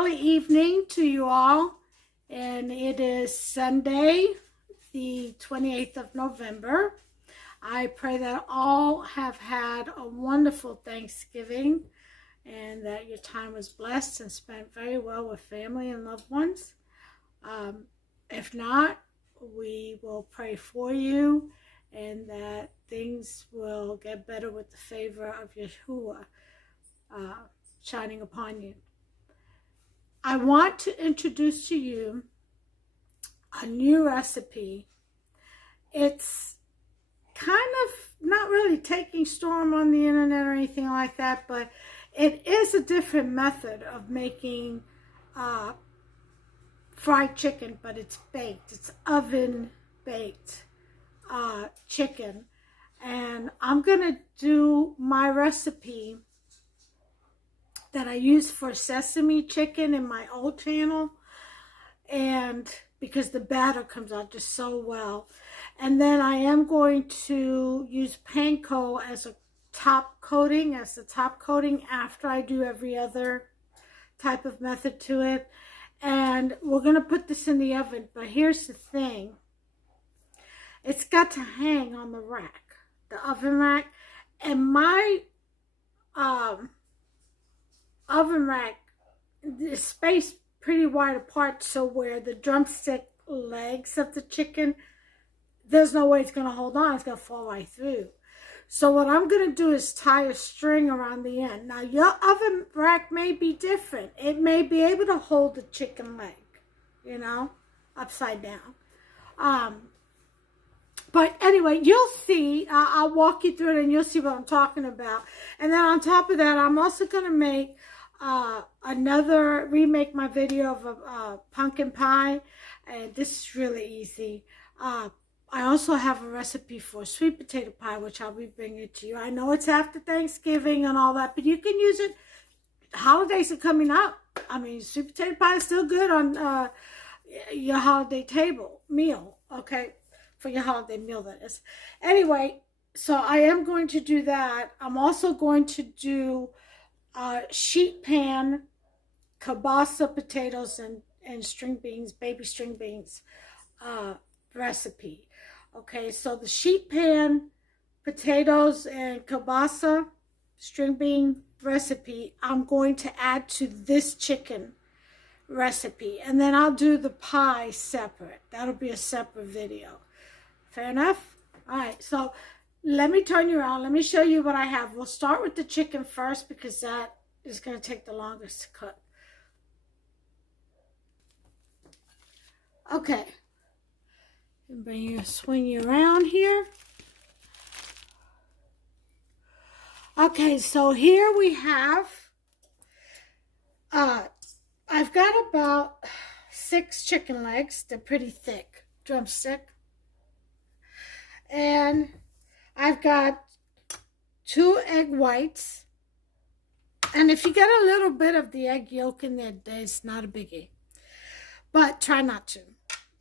early evening to you all, and it is Sunday, the 28th of November. I pray that all have had a wonderful Thanksgiving and that your time was blessed and spent very well with family and loved ones. If not, we will pray for you and that things will get better with the favor of Yahuwah shining upon you. I want to introduce to you a new recipe. It's kind of not really taking storm on the internet or anything like that, but it is a different method of making fried chicken, but it's baked. It's oven baked chicken. And I'm gonna do my recipe that I use for sesame chicken in my old channel, and because the batter comes out just so well. And then I am going to use Panko as a top coating, after I do every other type of method to it. And we're gonna put this in the oven, but here's the thing. It's got to hang on the rack, the oven rack, and my oven rack is spaced pretty wide apart, so where the drumstick legs of the chicken, there's no way it's going to hold on. It's going to fall right through. So what I'm going to do is tie a string around the end. Now, your oven rack may be different. It may be able to hold the chicken leg, you know, upside down. But anyway, you'll see. I'll walk you through it and you'll see what I'm talking about. And then on top of that, I'm also going to make remake my video of a pumpkin pie, and this is really easy. I also have a recipe for sweet potato pie, which I'll be bringing to you. I know it's after Thanksgiving and all that, but you can use it. Holidays are coming up. I mean, sweet potato pie is still good on your holiday meal, okay? For your holiday meal, that is. Anyway, so I am going to do that. I'm also going to do sheet pan kielbasa potatoes and string beans, baby string beans recipe. Okay, so the sheet pan potatoes and kielbasa string bean recipe, I'm going to add to this chicken recipe, and then I'll do the pie separate. That'll be a separate video. Fair enough? All right, so let me turn you around. Let me show you what I have. We'll start with the chicken first because that is going to take the longest to cook. Okay. Swing you around here. Okay, so here we have, I've got about 6 chicken legs. They're pretty thick, drumstick. And I've got 2 egg whites. And if you get a little bit of the egg yolk in there, it's not a biggie. But try not to,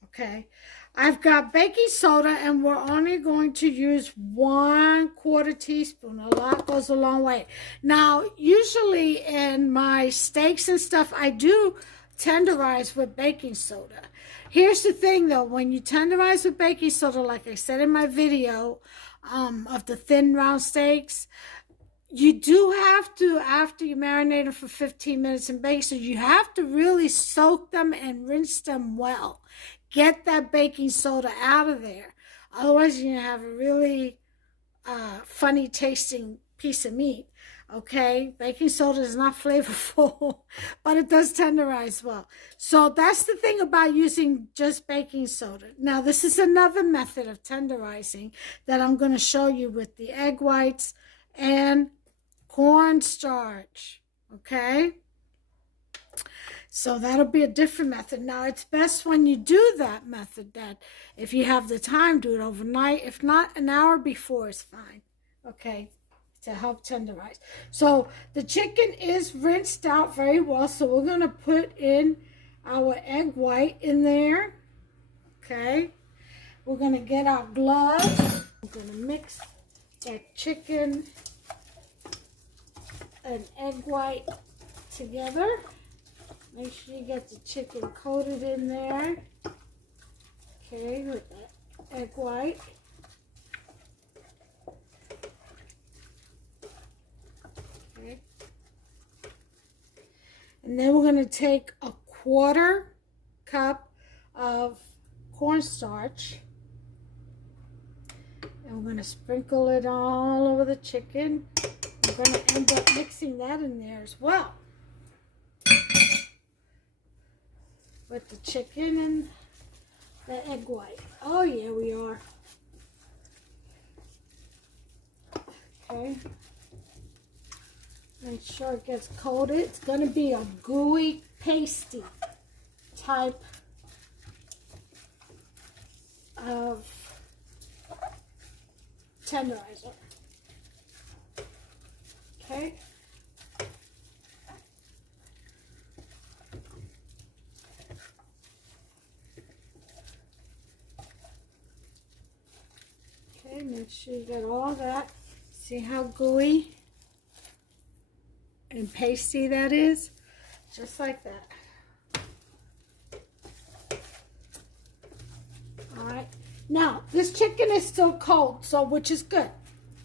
okay? I've got baking soda, and we're only going to use 1/4 teaspoon. A lot goes a long way. Now, usually in my steaks and stuff, I do tenderize with baking soda. Here's the thing, though. When you tenderize with baking soda, like I said in my video of the thin round steaks, you do have to, after you marinate them for 15 minutes in baking soda, you have to really soak them and rinse them well. Get that baking soda out of there. Otherwise, you're going to have a really funny tasting piece of meat. Okay? Baking soda is not flavorful, but it does tenderize well. So that's the thing about using just baking soda. Now, this is another method of tenderizing that I'm going to show you with the egg whites and cornstarch. Okay? So that'll be a different method. Now, it's best when you do that method that if you have the time, do it overnight. If not, an hour before is fine, okay, to help tenderize. So the chicken is rinsed out very well. So we're going to put in our egg white in there, okay. We're going to get our gloves. We're going to mix that chicken and egg white together. Make sure you get the chicken coated in there. Okay, with the egg white. Okay. And then we're going to take a 1/4 cup of cornstarch. And we're going to sprinkle it all over the chicken. We're going to end up mixing that in there as well. With the chicken and the egg white. Oh yeah, we are. Okay. Make sure it gets coated. It's going to be a gooey, pasty type of tenderizer. Okay. Okay, make sure you get all that. See how gooey and pasty that is? Just like that. Alright. Now, this chicken is still cold, so which is good.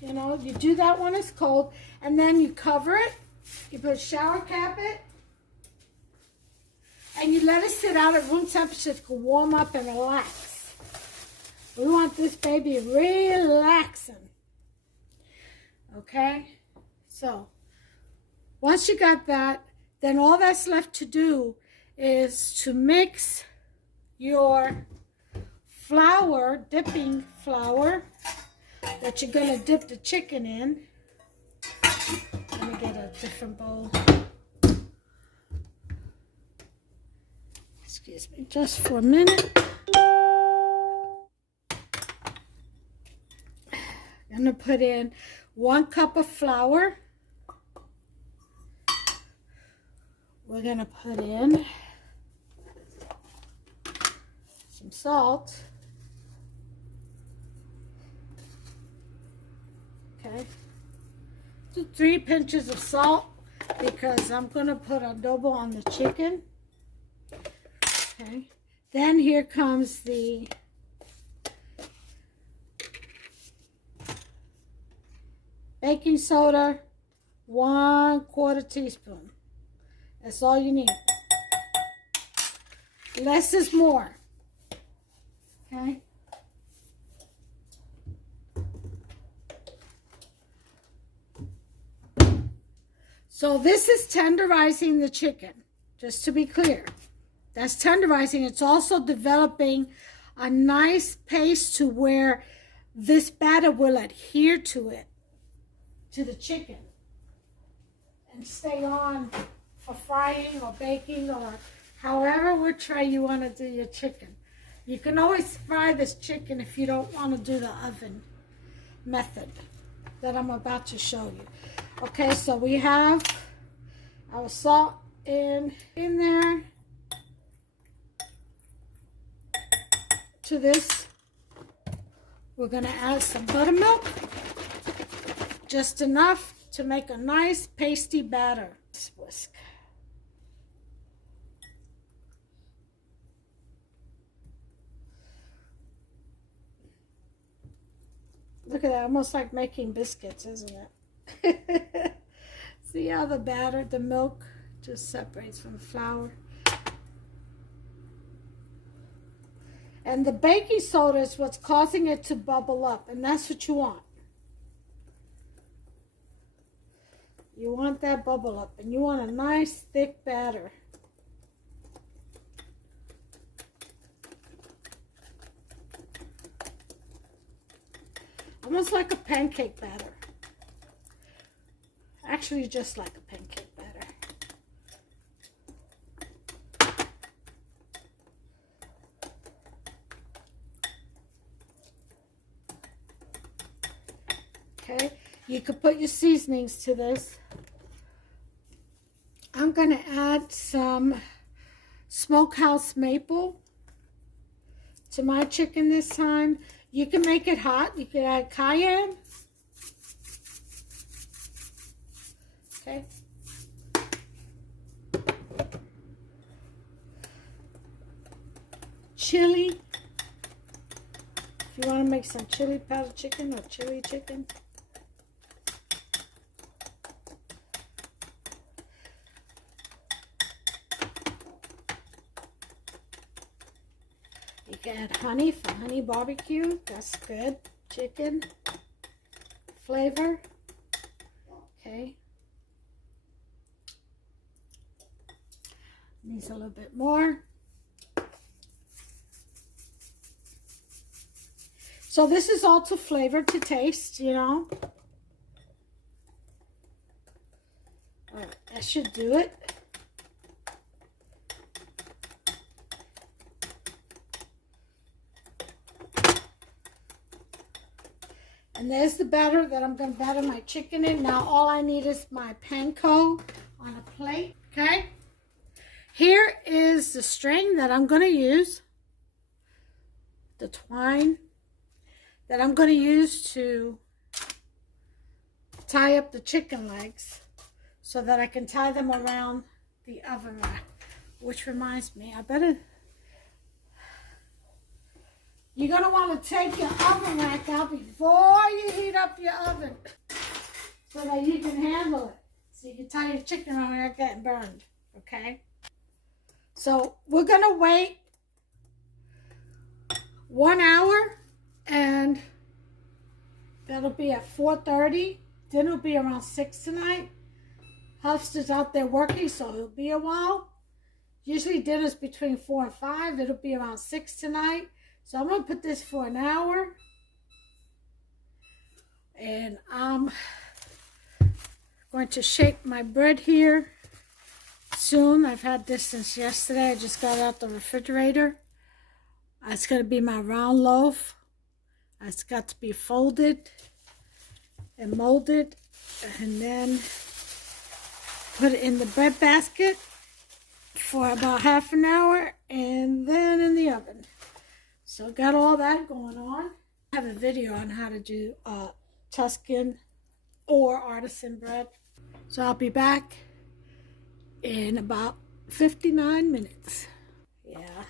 You know, you do that when it's cold, and then you cover it, you put a shower cap it, and you let it sit out at room temperature to warm up and relax. We want this baby relaxing. Okay? So, once you got that, then all that's left to do is to mix your flour, dipping flour, that you're going to dip the chicken in. Let me get a different bowl. Excuse me, just for a minute. I'm going to put in 1 cup of flour. We're going to put in some salt. Okay. 3 pinches of salt because I'm going to put adobo on the chicken. Okay. Then here comes the baking soda, 1/4 teaspoon. That's all you need. Less is more. Okay? So this is tenderizing the chicken, just to be clear. That's tenderizing. It's also developing a nice paste to where this batter will adhere to it, to the chicken, and stay on for frying or baking or however which way you want to do your chicken. You can always fry this chicken if you don't want to do the oven method that I'm about to show you. Okay, so we have our salt in there to this. We're going to add some buttermilk, just enough to make a nice pasty batter. Whisk. Look at that, almost like making biscuits, isn't it? See how the batter, the milk just separates from the flour. And the baking soda is what's causing it to bubble up, and that's what you want. You want that bubble up, and you want a nice thick batter. Almost like a pancake batter. Actually, just like a pancake batter. Okay, you could put your seasonings to this. I'm going to add some smokehouse maple to my chicken this time. You can make it hot. You can add cayenne. Okay. chili. If you want to make some chili powder chicken or chili chicken. You can add honey for honey barbecue. That's good. Chicken flavor. Okay. Needs a little bit more. So this is all to flavor, to taste, you know. All right, that should do it. And there's the batter that I'm going to batter my chicken in. Now all I need is my panko on a plate, okay? Here is the string that I'm going to use, the twine that I'm going to use to tie up the chicken legs so that I can tie them around the oven rack. Which reminds me, you're going to want to take your oven rack out before you heat up your oven so that you can handle it. So you can tie your chicken around without getting burned, okay? So we're going to wait 1 hour, and that'll be at 4:30. Dinner will be around 6 tonight. Hufster's out there working, so it'll be a while. Usually dinner's between 4 and 5. It'll be around 6 tonight. So I'm going to put this for an hour. And I'm going to shake my bread here soon. I've had this since yesterday. I just got it out the refrigerator. It's going to be my round loaf. It's got to be folded and molded, and then put it in the bread basket for about half an hour, and then in the oven. So got all that going on. I have a video on how to do Tuscan or artisan bread. So I'll be back in about 59 minutes. Yeah.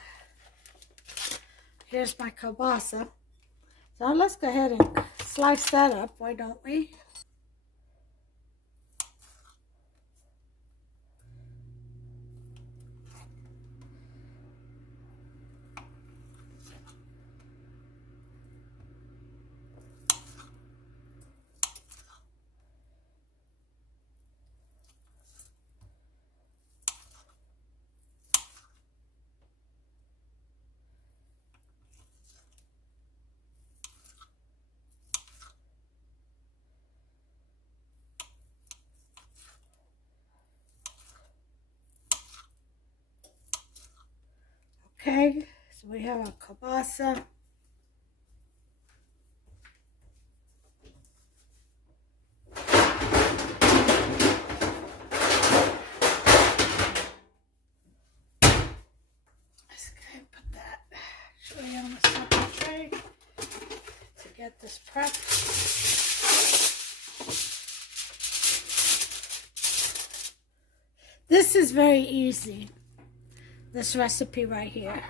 Here's my kielbasa. So let's go ahead and slice that up, why don't we? Okay, so we have our kielbasa. Let's go ahead and put that actually on a separate tray to get this prepped. This is very easy. This recipe right here.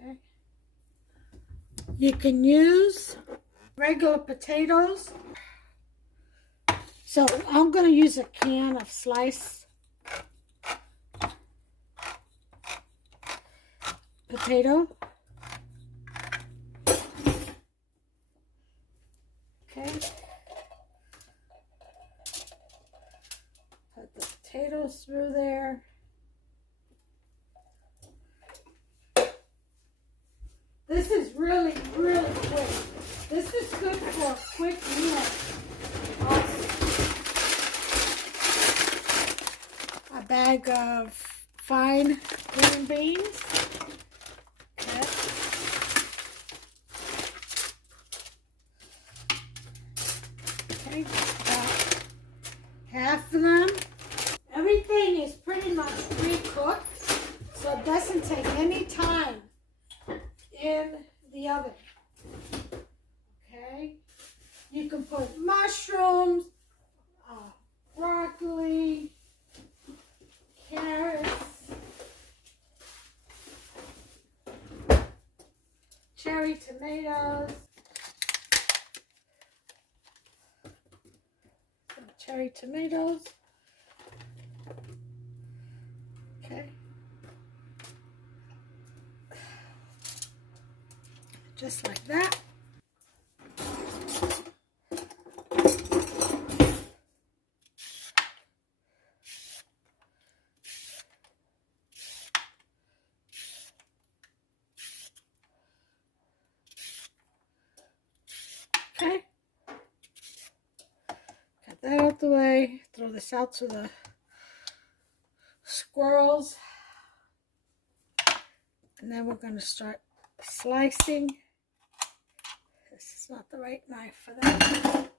Okay. You can use regular potatoes. So I'm going to use a can of sliced potato. Okay. Put the potatoes through there. This is really, really quick. This is good for a quick meal. A bag of fine green beans. Okay. Okay, about half of them. Everything is pretty much pre-cooked, so it doesn't take any time in the oven. Okay, you can put mushrooms, broccoli, cherry tomatoes. Some cherry tomatoes. Okay. Just like that. Okay. Got that out the way. Throw this out to the squirrels. And then we're going to start slicing. This is not the right knife for that.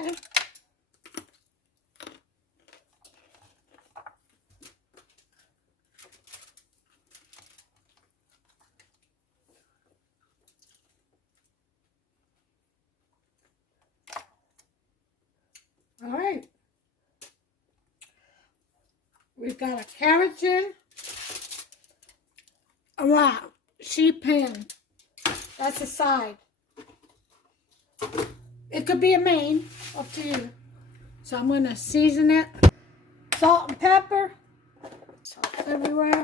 Okay. All right. We've got a carrot in. Wow. Sheep pan. That's a side. It could be a main. Up to you. So I'm going to season it. Salt and pepper. Salt everywhere.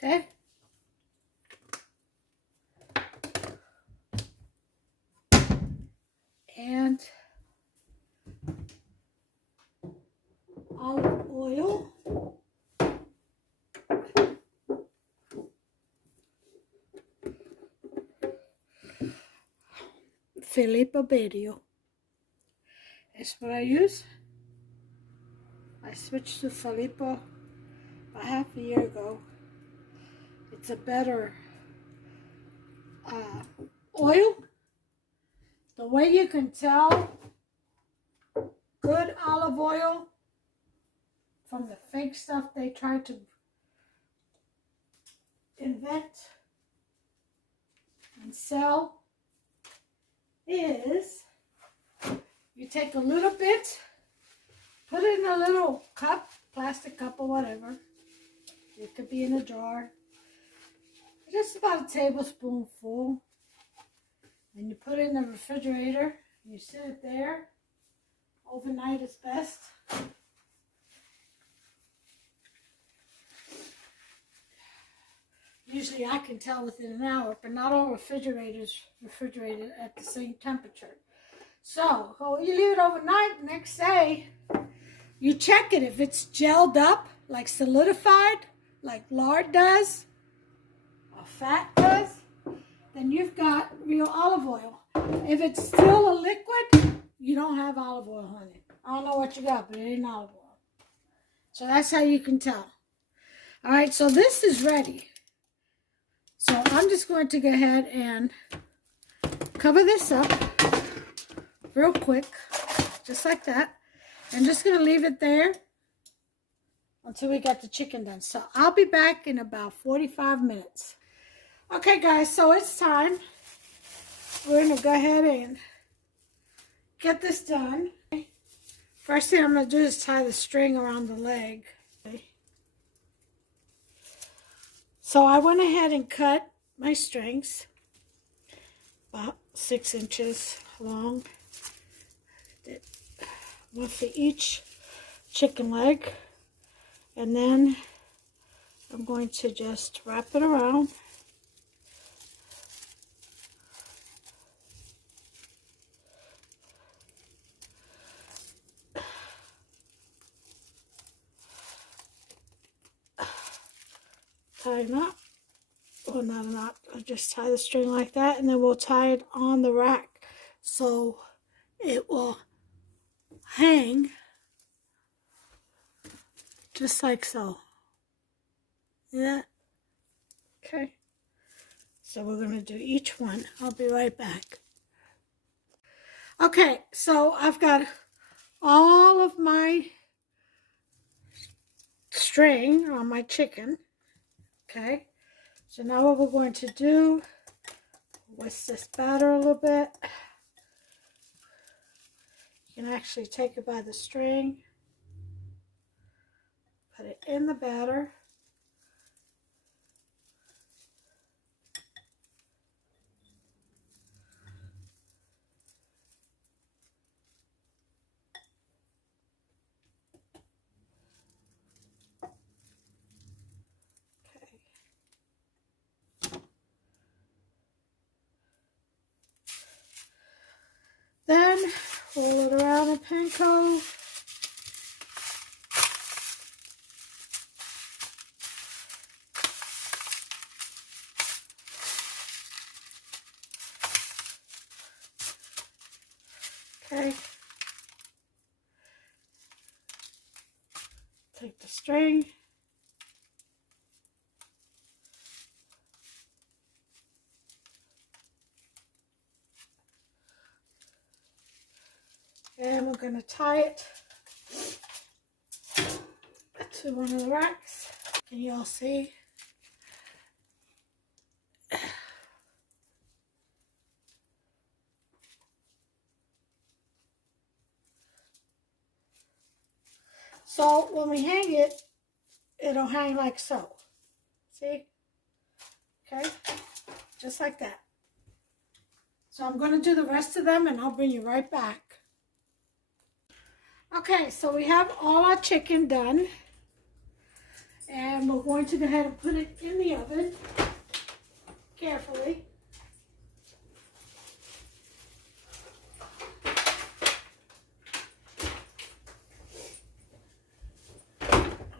Okay. And olive oil. Filippo Bedio is what I use. I switched to Filippo about half a year ago. It's a better oil. The way you can tell good olive oil from the fake stuff they try to invent and sell is you take a little bit, put it in a little cup, plastic cup or whatever. It could be in a jar. Just about a tablespoonful. And you put it in the refrigerator. You sit it there. Overnight is best. Usually I can tell within an hour, but not all refrigerators refrigerated at the same temperature. So you leave it overnight. Next day, you check it. If it's gelled up, like solidified, like lard does, or fat does, then you've got real olive oil. If it's still a liquid, you don't have olive oil, honey. I don't know what you got, but it ain't olive oil. So that's how you can tell. All right, so this is ready. So I'm just going to go ahead and cover this up real quick, just like that. I'm just going to leave it there until we get the chicken done. So I'll be back in about 45 minutes. Okay, guys, so it's time. We're going to go ahead and get this done. First thing I'm going to do is tie the string around the leg. Okay. So I went ahead and cut my strings about 6 inches long. Did one for each chicken leg. And then I'm going to just wrap it around. tie a knot. Well, not a knot. I'll just tie the string like that, and then we'll tie it on the rack so it will hang just like so. Yeah. Okay. So we're going to do each one. I'll be right back. Okay, so I've got all of my string on my chicken. Okay, so now what we're going to do, whisk this batter a little bit. You can actually take it by the string, put it in the batter. Then roll it around in panko. Okay. Take the string. And we're going to tie it to one of the racks. Can you all see? So when we hang it, it'll hang like so. See? Okay? Just like that. So I'm going to do the rest of them and I'll bring you right back. Okay, so we have all our chicken done. And we're going to go ahead and put it in the oven carefully.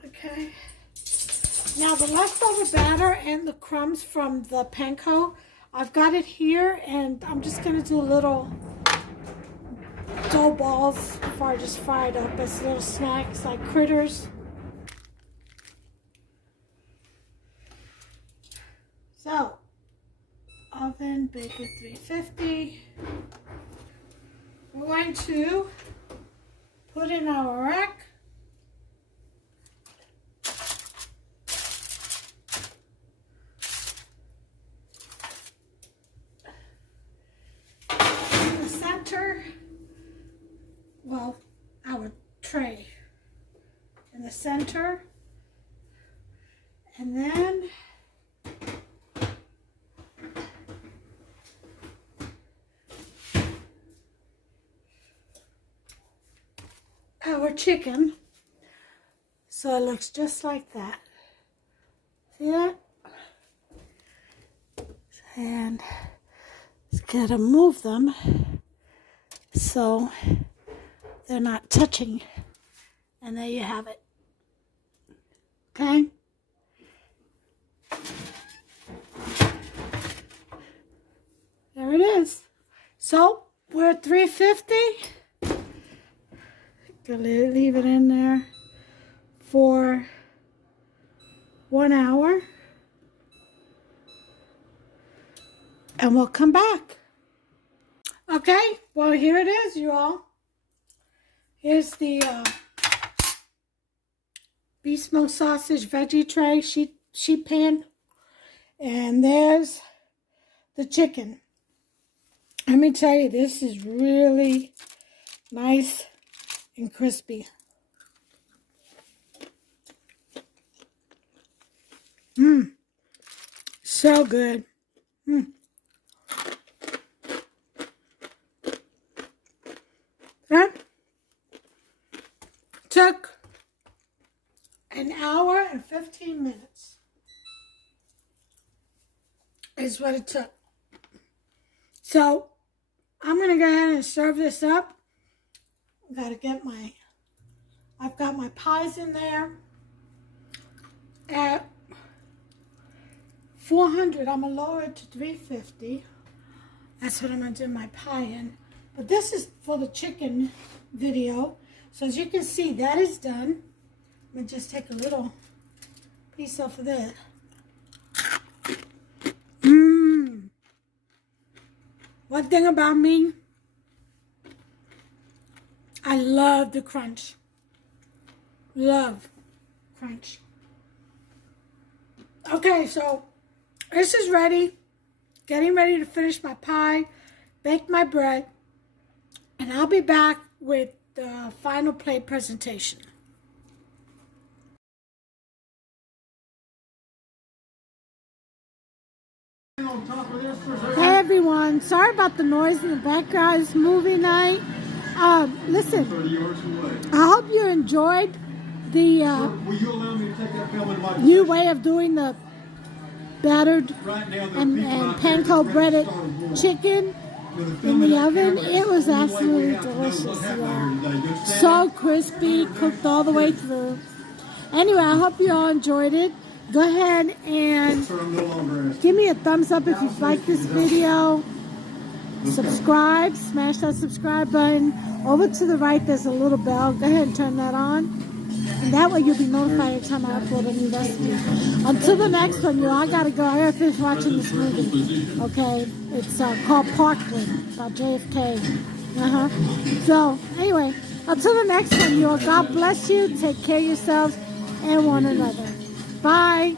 Okay. Now the leftover batter and the crumbs from the panko, I've got it here, and I'm just going to do little dough balls before I just fry it up as little snacks like critters. So, oven, bake at 350. We're going to put in our rack. In the center, well, our tray in the center, and then our chicken, so it looks just like that. See that? And just gotta move them so they're not touching, and there you have it. Okay? There it is. So we're at 350. Gonna leave it in there for 1 hour, and we'll come back. Okay, well, here it is, you all. Here's the beef smoked sausage veggie tray, sheet pan, and there's the chicken. Let me tell you, this is really nice and crispy. So good. That took an hour and 15 minutes is what it took. So I'm going to go ahead and serve this up. I've got my pies in there. 400. I'm going to lower it to 350. That's what I'm going to do my pie in. But this is for the chicken video. So as you can see, that is done. I'm going to just take a little piece off of that. One thing about me, I love the crunch. Love crunch. Okay, so this is ready. Getting ready to finish my pie, bake my bread, and I'll be back with the final plate presentation. Hey everyone, sorry about the noise in the background. It's movie night. Listen, I hope you enjoyed the new way of doing the battered and panko breaded chicken in the oven. It was absolutely delicious. Yeah. So crispy, cooked all the way through. Anyway, I hope you all enjoyed it. Go ahead and give me a thumbs up if you like this video. Subscribe, smash that subscribe button. Over to the right, there's a little bell. Go ahead and turn that on. And that way you'll be notified every time I upload a new recipe. Until the next one, I gotta go. I gotta finish watching this movie. Okay? It's called Parkland by JFK. So, anyway, until the next one, God bless you. Take care of yourselves and one another. Bye.